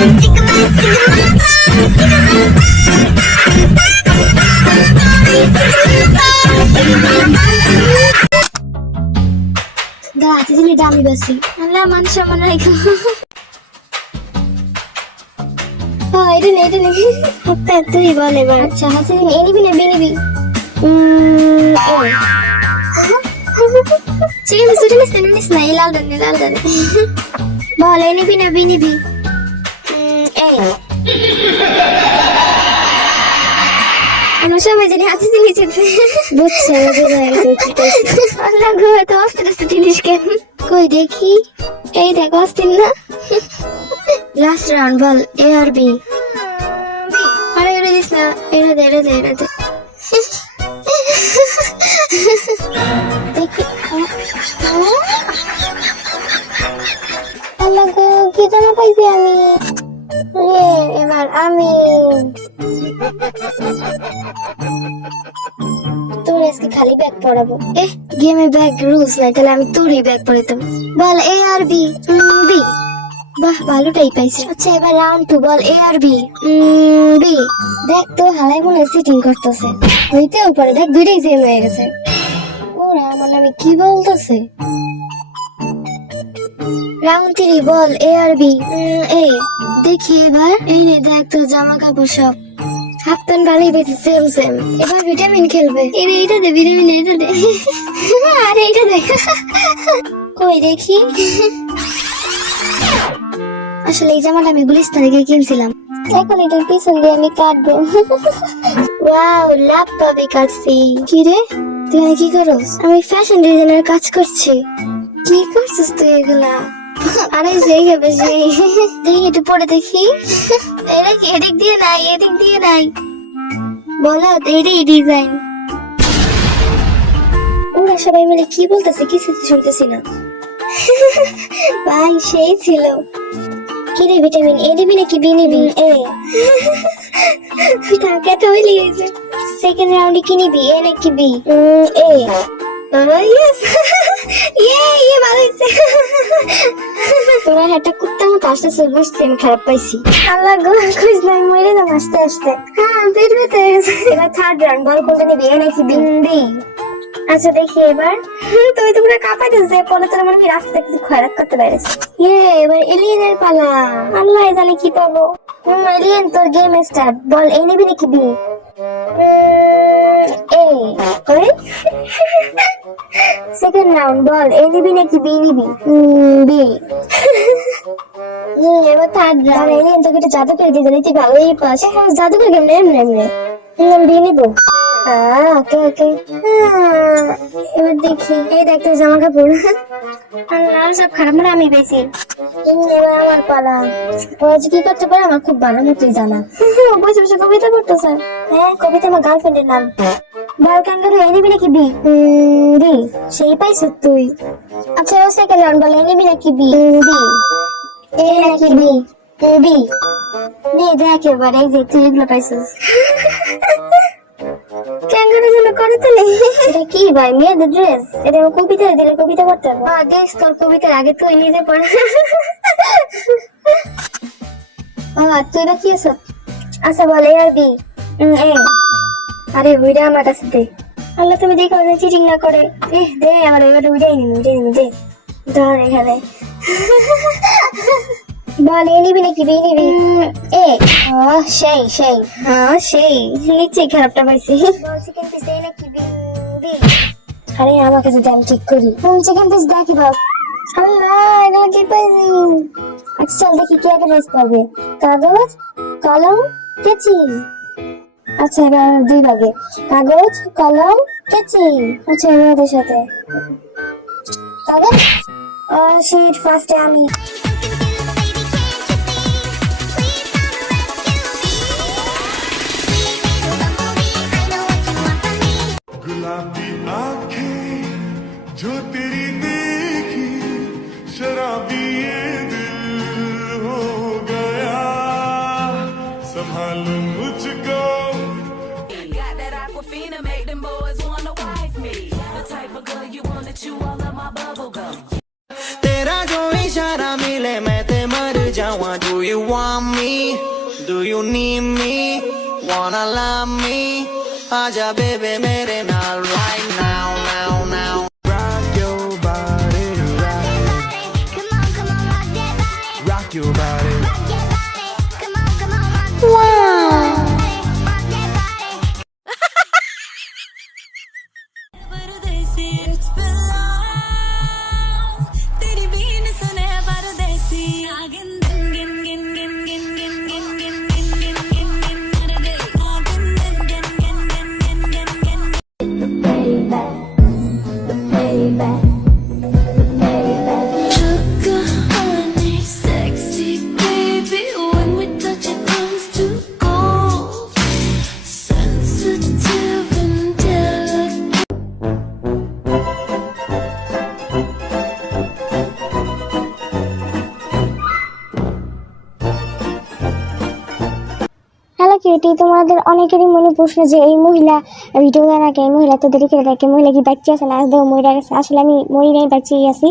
গা দিলে দামি বেশি আল্লাহ মান সম্মান রাখো এটা নেই এটা নেই তুই নিবি না বি নিবি চিকেন সুটি নিস না নিস না লাল ডানে লাল ডানে বল এ নিবি না আমরা সবাই জানি হাসি দিলি চেপে বুঝছি আল্লাহ গো এত অস্থির অস্থির জিনিস কেন কই দেখি? এই দেখ অস্থির না? Last round ball A R B আরে এটা দিস না। এটা দে এটা দে এটা দে। দেখি। আল্লাহ গো কি যেন পাইছি আমি? এবার আমি। তোর আজকে খালি ব্যাগ পড়াবো এ গেমে ব্যাগ রুলস নাই, তাহলে আমি তোরই ব্যাগ পড়াতাম বল এ আর বি বি বাহ, ভালোটাই পাইছে। আচ্ছা এবার round two ball A R B B দেখ তো হালাই মনে সিটিং করতেছে। হইতেও পারে, দেখ, দুইটাই সেম হয়ে গেছে। ওরা আমার নামে কি বলতেছে? Round three ball A R B এ দেখি এবার। এই রে দেখ তো জামা কাপড় সব। হাফ প্যান্ট ভালোই পেয়েছে সেম সেম এবার ভিটামিন খেলবে। এরে এইটা দে ভিটামিন এটা দে। আরে, এইটা দে। কই দেখি। আসলে এই জামাটা আমি গুলিস্তান থেকে কিনছিলাম। এখন এটার পিছন দিয়ে আমি কাটবো। ওয়াও, লাভ পাবে কাটছি। কি রে? তুই কি করস? আমি ফ্যাশন ডিজাইনের কাজ করছি। কি করছিস তুই এগুলা? আরে সেই হবে সেই দেখি একটু পরে দেখি। এটা এদিক দিয়ে নাই এদিক দিয়ে নাই। বলো এটাই ডিজাইন ওরা সবাই মিলে কি বলতেছে কিছু শুনতেছি না। ভাই, সেই ছিল। কি রে ভিটামিন এ নিবি নাকি বি নিবি? এ টাকা তো হইলে গেছে সেকেন্ড রাউন্ডে কি নিবি? এ নাকি বি এ ইয়ে ইয়ে ভালো হয়েছে। তোরা একটা কুত্তার মতো আসতেছে বুঝছি আমি খারাপ পাইছি। আল্লাহ গো খুঁজ নাই মরে যাম আস্তে আস্তে। হ্যাঁ পেট ব্যথা এবার থার্ড রাউন্ড বল কোনটা নিবি এ নাকি বি বি আচ্ছা দেখি এবার। তুমি তো পুরো কাঁপাইতেছে পরে তোর মনে হয় রাস্তা কিছু খয়রাত করতে পারিস ইয়ে এবার এলিয়েনের পালা। আল্লাহ জানে কি পাবো? হুম এলিয়েন তোর গেম স্টার্ট বল এ নিবি নাকি বি করে সেকেন্ড রাউন্ড বল এ নিবি নাকি বি নিবি? বি হুম এবার থার্ড রাউন্ড এলিয়েন তোকে একটা জাদু করে দিতে তুই ভালোই পাস জাদু করে গেম এমনি এমনি হুম বি নিবো। ওকে ওকে। এবার দেখি। এই দেখ তোর জামা কাপড়। আল্লাহ সব খারাপ মানে আমি বেশি। এবার আমার পালা। ও আজ কি করতে পারে? আমার খুব ভালো মতোই জানা। বসে বসে কবিতা পড়তেছে। হ্যাঁ কবিতা আমার গার্লফ্রেন্ডের নাম। বল ক্যাঙ্গারু এ নিবি নাকি বি বি সেই পাইছ তুই। আচ্ছা ও সেকেন্ড রাউন্ড বল এ নিবি নাকি বি বি? এ নাকি বি বি নে দেখ এবার এই যে তুই এগুলো পাইছিস। ক্যাঙ্গারু যেন করে তোলে এটা কি ভাই মেয়েদের ড্রেস এটা আমি কবিতা দিলে কবিতা করতে পারব আ দেখ তোর কবিতার আগে তুই নিজে পড়। ও তুই বা কি আছো? আচ্ছা বল এ আর বি এ আরে ওইটা আমার কাছে দে। আল্লাহ তুমি দেখো যে চিটিং না করে। এ দে আমার এবার ওইটাই নিবি ওইটাই নিবি দে। ধর এখানে। বল এ নিবি নাকি বি নিবি? এ ও সেই সেই। হ্যাঁ সেই। নিচে খারাপটা পাইছি। বল চিকেন পিস এ নাকি বি বি। আরে আমাকে যদি আমি ঠিক করি। হুম চিকেন পিস দেখি বল। আল্লাহ এগুলো কি পাইছি আচ্ছা চল দেখি কি আগে রেস পাবে কাগজ কলম কেচি আচ্ছা এবার দুই ভাগে। কাগজ কলম কেচি। আচ্ছা এবার সাথে। তবে সেই ফার্স্টে আমি do you want me? Do you need me? Wanna love me? aaja baby mere mein cutie তোমাদের অনেকেরই মনে প্রশ্ন যে এই মহিলা ভিডিও দেয় নাকি এই মহিলা তো দেরি করে দেখে মহিলা কি বাচ্চা আছে? না দেখো মহিলা গেছে আসলে আমি মরি নাই, বাচ্চাই আছি।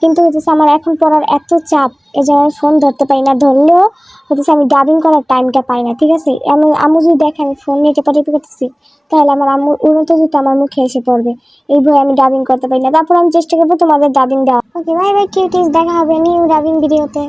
কিন্তু হচ্ছে আমার এখন পড়ার এত চাপ, এই যে আমি ফোন ধরতে পারি না, ধরলেও হচ্ছে আমি ডাবিং করার টাইমটা পাই না, ঠিক আছে? আমি, আম্মু যদি দেখে আমি ফোন নিয়ে টেপাটেপি করতেছি, তাহলে আমার আম্মুর উন্নত যেতে আমার মুখে এসে পড়বে। এই ভয়ে আমি ডাবিং করতে পারি না। তারপর আমি চেষ্টা করব তোমাদের ডাবিং দেওয়া ওকে বাই বাই কিউটিস দেখা হবে নিউ ডাবিং ভিডিওতে